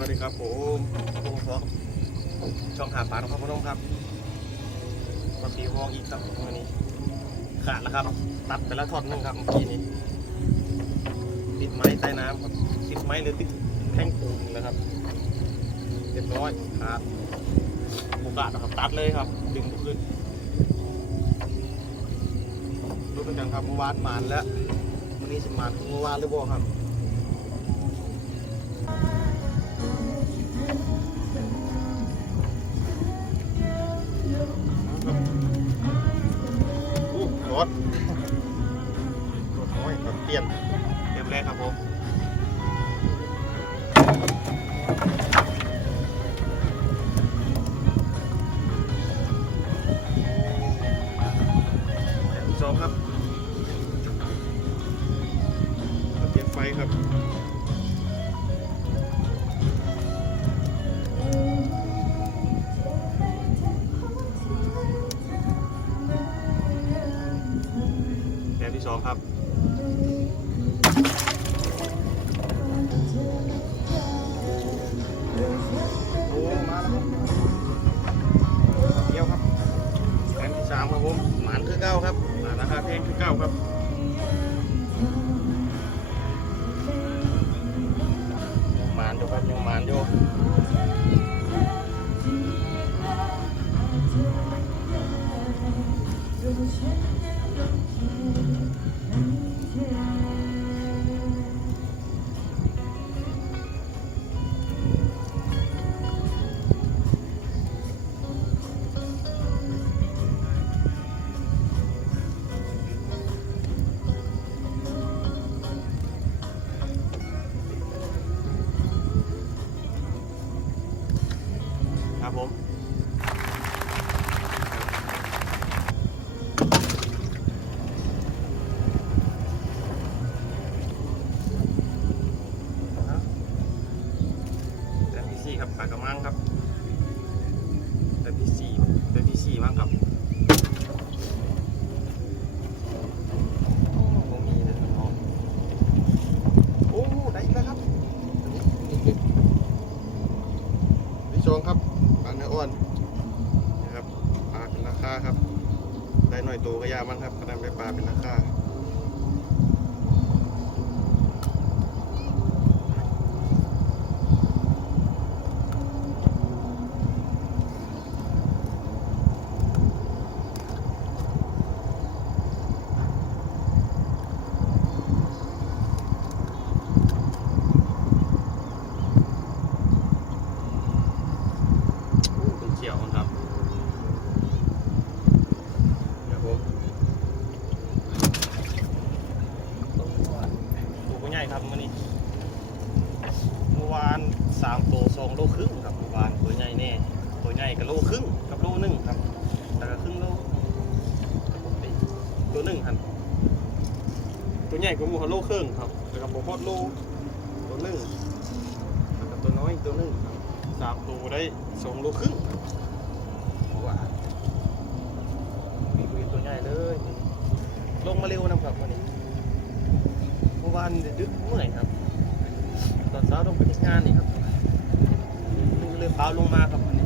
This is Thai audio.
วัสดีครับผมวงสองช่องหาปลาของพระนมครับมาปีวองอีกครับวันนี้ ขาดแล้วครับ ตัดไปแล้วทอดหนึงครับเมื่อกี้นี้ ติดไม้ใต้น้ำครับ ติดไม้หรือติดแท่งปูนแล้วครับเรียบร้อยขาดโอกาสนะครับ ตัดเลยครับ ดึงขึ้นรู้เป็นยังครับเมื่อวานมานแล้ววันนี้สิมานเมื่อวานหรือบ่ครับอู้ร รถน้อยรถเปลี่ยนเรียบแรกครับผมสองครับเตรียมไฟครับ คือเก้าครับหมานราคาแพงคือเก้าครับยังหมานอยู่ครับยังหมานอยู่ ปลากระมังครับแต้มที่สี่แต้มที่สี่มั้งครับโอ้โหมีนะครับอ๋อโอ้ได้อีกแล้วครับที่สองครับปลาเนื้ออ้วนนะครับปลาเป็นราคาครับ ได้หน่อยโตก็ยามั้งครับก็นำไปปลาเป็นราคา เป็นเขียวครับ หมูก็ใหญ่ครับมื่อนี้เมื่อวานสามโตสองโลครึ่งครับเมื่อวานตัวใหญ่แน่ตัวใหญ่กับโลครึ่งกับโลหนึ่งครับแต่ก็ครึ่งโลกับปกติตัวหนึ่งครับตัวใหญ่กว่าหมูฮัลโลครึ่งครับแต่กับโมฮอดโลตัวหนึ่งแล้วกับตัวน้อยตัวหนึ่งสามตัวได้สองโลครึ่ง เพราะว่ามีคุยตัวใหญ่เลย ลงมา เร็วนะครับวันนี้เมื่อวานดึกเมื่อยครับ ตอนเช้าต้องไปที่งานนี่ครับนึงเลยพาลงมาครับวันนี้